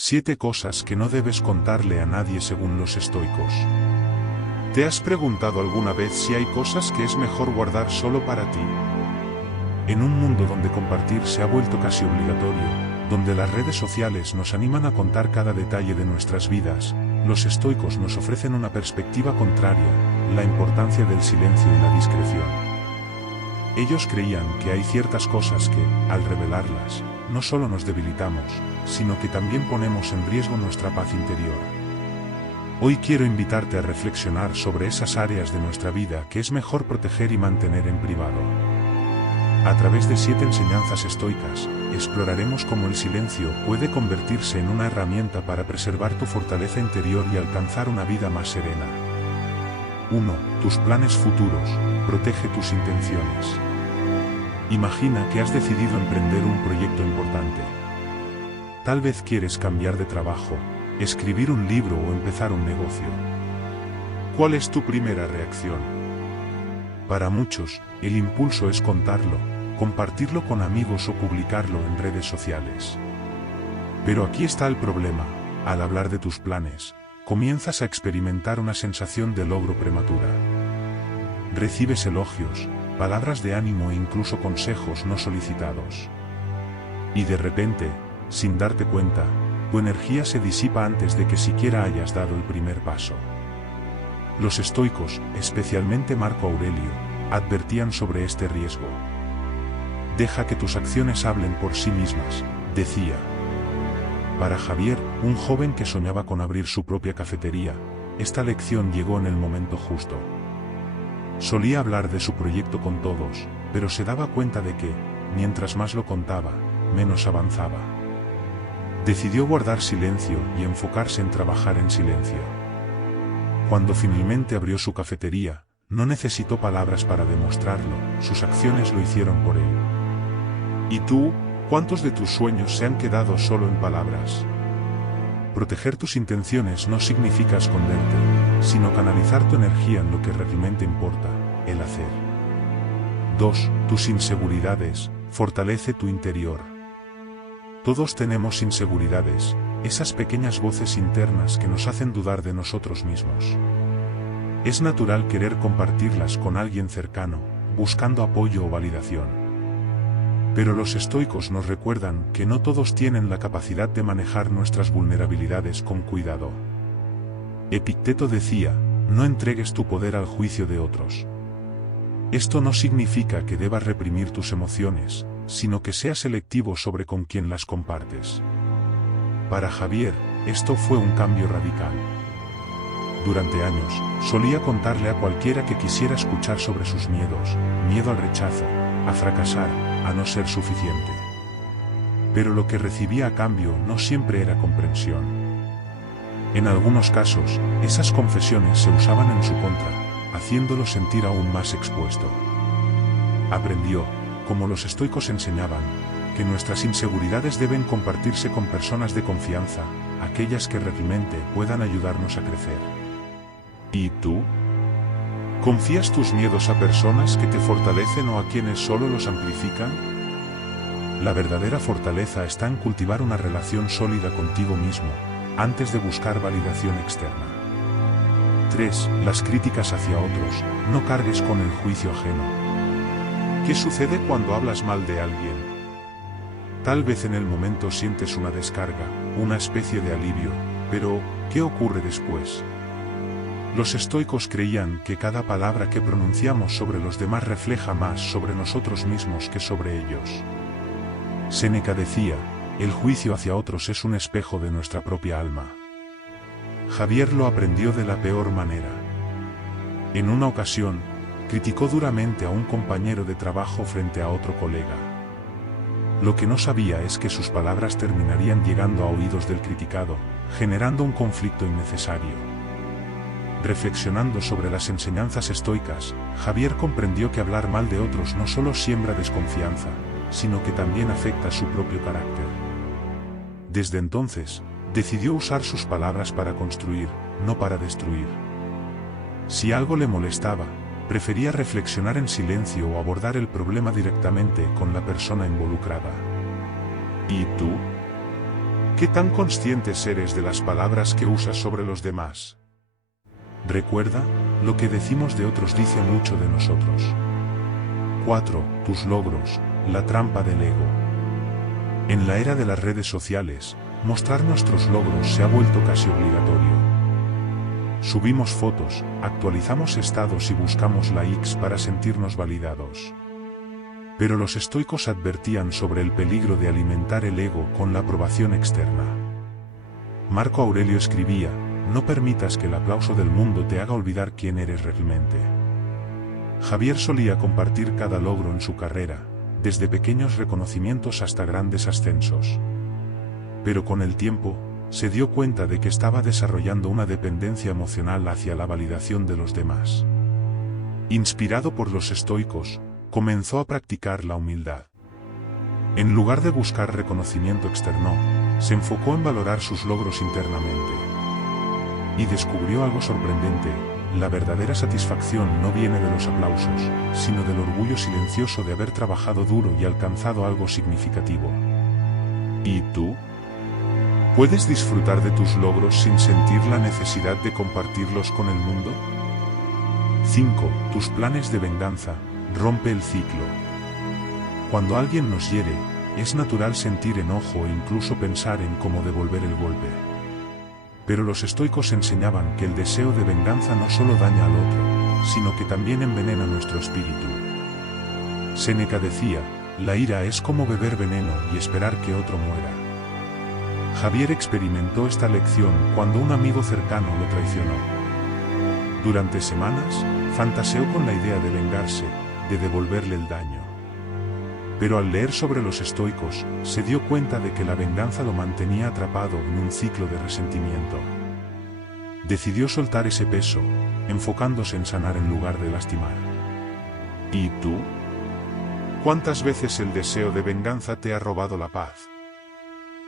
7 cosas que no debes contarle a nadie según los estoicos. ¿Te has preguntado alguna vez si hay cosas que es mejor guardar solo para ti? En un mundo donde compartir se ha vuelto casi obligatorio, donde las redes sociales nos animan a contar cada detalle de nuestras vidas, los estoicos nos ofrecen una perspectiva contraria, la importancia del silencio y la discreción. Ellos creían que hay ciertas cosas que, al revelarlas, no solo nos debilitamos, sino que también ponemos en riesgo nuestra paz interior. Hoy quiero invitarte a reflexionar sobre esas áreas de nuestra vida que es mejor proteger y mantener en privado. A través de 7 enseñanzas estoicas, exploraremos cómo el silencio puede convertirse en una herramienta para preservar tu fortaleza interior y alcanzar una vida más serena. 1. Tus planes futuros. Protege tus intenciones. Imagina que has decidido emprender un proyecto importante. Tal vez quieres cambiar de trabajo, escribir un libro o empezar un negocio. ¿Cuál es tu primera reacción? Para muchos, el impulso es contarlo, compartirlo con amigos o publicarlo en redes sociales. Pero aquí está el problema: al hablar de tus planes, comienzas a experimentar una sensación de logro prematura. Recibes elogios, palabras de ánimo e incluso consejos no solicitados. Y de repente, sin darte cuenta, tu energía se disipa antes de que siquiera hayas dado el primer paso. Los estoicos, especialmente Marco Aurelio, advertían sobre este riesgo. Deja que tus acciones hablen por sí mismas, decía. Para Javier, un joven que soñaba con abrir su propia cafetería, esta lección llegó en el momento justo. Solía hablar de su proyecto con todos, pero se daba cuenta de que, mientras más lo contaba, menos avanzaba. Decidió guardar silencio y enfocarse en trabajar en silencio. Cuando finalmente abrió su cafetería, no necesitó palabras para demostrarlo, sus acciones lo hicieron por él. ¿Y tú, cuántos de tus sueños se han quedado solo en palabras? Proteger tus intenciones no significa esconderte, sino canalizar tu energía en lo que realmente importa, el hacer. 2. Tus inseguridades. Fortalece tu interior. Todos tenemos inseguridades, esas pequeñas voces internas que nos hacen dudar de nosotros mismos. Es natural querer compartirlas con alguien cercano, buscando apoyo o validación. Pero los estoicos nos recuerdan que no todos tienen la capacidad de manejar nuestras vulnerabilidades con cuidado. Epicteto decía: no entregues tu poder al juicio de otros. Esto no significa que debas reprimir tus emociones, sino que seas selectivo sobre con quién las compartes. Para Javier, esto fue un cambio radical. Durante años, solía contarle a cualquiera que quisiera escuchar sobre sus miedos, miedo al rechazo, a fracasar, a no ser suficiente. Pero lo que recibía a cambio no siempre era comprensión. En algunos casos, esas confesiones se usaban en su contra, haciéndolo sentir aún más expuesto. Aprendió, como los estoicos enseñaban, que nuestras inseguridades deben compartirse con personas de confianza, aquellas que realmente puedan ayudarnos a crecer. ¿Y tú? ¿Confías tus miedos a personas que te fortalecen o a quienes solo los amplifican? La verdadera fortaleza está en cultivar una relación sólida contigo mismo, antes de buscar validación externa. 3. Las críticas hacia otros. No cargues con el juicio ajeno. ¿Qué sucede cuando hablas mal de alguien? Tal vez en el momento sientes una descarga, una especie de alivio, pero ¿qué ocurre después? Los estoicos creían que cada palabra que pronunciamos sobre los demás refleja más sobre nosotros mismos que sobre ellos. Séneca decía: el juicio hacia otros es un espejo de nuestra propia alma. Javier lo aprendió de la peor manera. En una ocasión, criticó duramente a un compañero de trabajo frente a otro colega. Lo que no sabía es que sus palabras terminarían llegando a oídos del criticado, generando un conflicto innecesario. Reflexionando sobre las enseñanzas estoicas, Javier comprendió que hablar mal de otros no solo siembra desconfianza, sino que también afecta su propio carácter. Desde entonces, decidió usar sus palabras para construir, no para destruir. Si algo le molestaba, prefería reflexionar en silencio o abordar el problema directamente con la persona involucrada. ¿Y tú? ¿Qué tan conscientes eres de las palabras que usas sobre los demás? Recuerda, lo que decimos de otros dice mucho de nosotros. 4. Tus logros, la trampa del ego. En la era de las redes sociales, mostrar nuestros logros se ha vuelto casi obligatorio. Subimos fotos, actualizamos estados y buscamos likes para sentirnos validados. Pero los estoicos advertían sobre el peligro de alimentar el ego con la aprobación externa. Marco Aurelio escribía: no permitas que el aplauso del mundo te haga olvidar quién eres realmente. Javier solía compartir cada logro en su carrera, desde pequeños reconocimientos hasta grandes ascensos. Pero con el tiempo, se dio cuenta de que estaba desarrollando una dependencia emocional hacia la validación de los demás. Inspirado por los estoicos, comenzó a practicar la humildad. En lugar de buscar reconocimiento externo, se enfocó en valorar sus logros internamente. Y descubrió algo sorprendente: la verdadera satisfacción no viene de los aplausos, sino del orgullo silencioso de haber trabajado duro y alcanzado algo significativo. ¿Y tú? ¿Puedes disfrutar de tus logros sin sentir la necesidad de compartirlos con el mundo? 5. Tus planes de venganza. Rompe el ciclo. Cuando alguien nos hiere, es natural sentir enojo e incluso pensar en cómo devolver el golpe. Pero los estoicos enseñaban que el deseo de venganza no solo daña al otro, sino que también envenena nuestro espíritu. Séneca decía: la ira es como beber veneno y esperar que otro muera. Javier experimentó esta lección cuando un amigo cercano lo traicionó. Durante semanas, fantaseó con la idea de vengarse, de devolverle el daño. Pero al leer sobre los estoicos, se dio cuenta de que la venganza lo mantenía atrapado en un ciclo de resentimiento. Decidió soltar ese peso, enfocándose en sanar en lugar de lastimar. ¿Y tú? ¿Cuántas veces el deseo de venganza te ha robado la paz?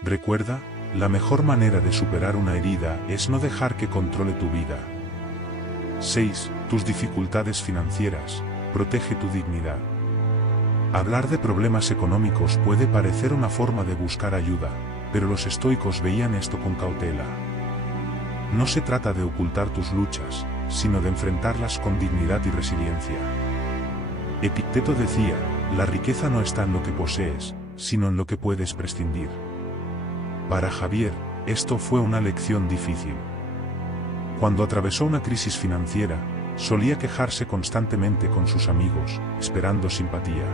Recuerda, la mejor manera de superar una herida es no dejar que controle tu vida. 6. Tus dificultades financieras. Protege tu dignidad. Hablar de problemas económicos puede parecer una forma de buscar ayuda, pero los estoicos veían esto con cautela. No se trata de ocultar tus luchas, sino de enfrentarlas con dignidad y resiliencia. Epicteto decía: la riqueza no está en lo que posees, sino en lo que puedes prescindir. Para Javier, esto fue una lección difícil. Cuando atravesó una crisis financiera, solía quejarse constantemente con sus amigos, esperando simpatía.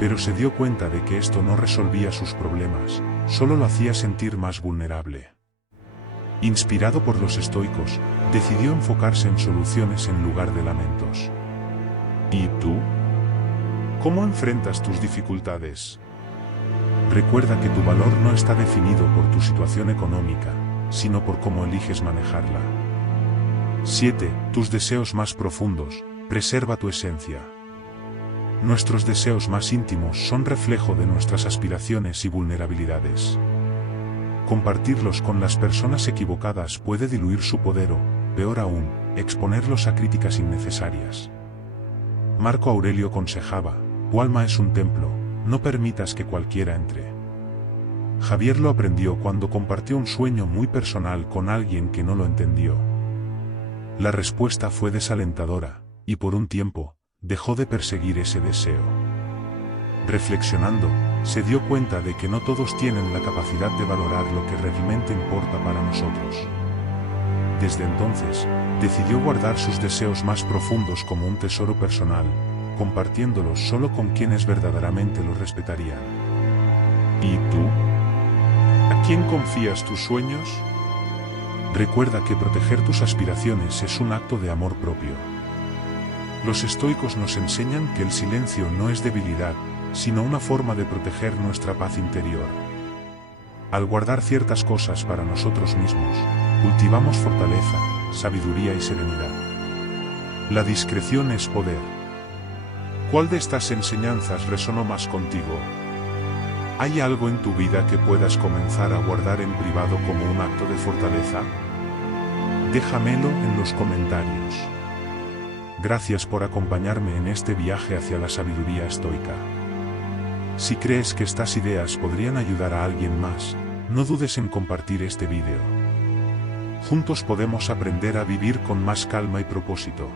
Pero se dio cuenta de que esto no resolvía sus problemas, solo lo hacía sentir más vulnerable. Inspirado por los estoicos, decidió enfocarse en soluciones en lugar de lamentos. ¿Y tú? ¿Cómo enfrentas tus dificultades? Recuerda que tu valor no está definido por tu situación económica, sino por cómo eliges manejarla. 7. Tus deseos más profundos. Preserva tu esencia. Nuestros deseos más íntimos son reflejo de nuestras aspiraciones y vulnerabilidades. Compartirlos con las personas equivocadas puede diluir su poder o, peor aún, exponerlos a críticas innecesarias. Marco Aurelio aconsejaba: tu alma es un templo, no permitas que cualquiera entre. Javier lo aprendió cuando compartió un sueño muy personal con alguien que no lo entendió. La respuesta fue desalentadora, y por un tiempo, dejó de perseguir ese deseo. Reflexionando, se dio cuenta de que no todos tienen la capacidad de valorar lo que realmente importa para nosotros. Desde entonces, decidió guardar sus deseos más profundos como un tesoro personal, compartiéndolos solo con quienes verdaderamente los respetarían. ¿Y tú? ¿A quién confías tus sueños? Recuerda que proteger tus aspiraciones es un acto de amor propio. Los estoicos nos enseñan que el silencio no es debilidad, sino una forma de proteger nuestra paz interior. Al guardar ciertas cosas para nosotros mismos, cultivamos fortaleza, sabiduría y serenidad. La discreción es poder. ¿Cuál de estas enseñanzas resonó más contigo? ¿Hay algo en tu vida que puedas comenzar a guardar en privado como un acto de fortaleza? Déjamelo en los comentarios. Gracias por acompañarme en este viaje hacia la sabiduría estoica. Si crees que estas ideas podrían ayudar a alguien más, No dudes en compartir este vídeo. Juntos podemos aprender a vivir con más calma y propósito.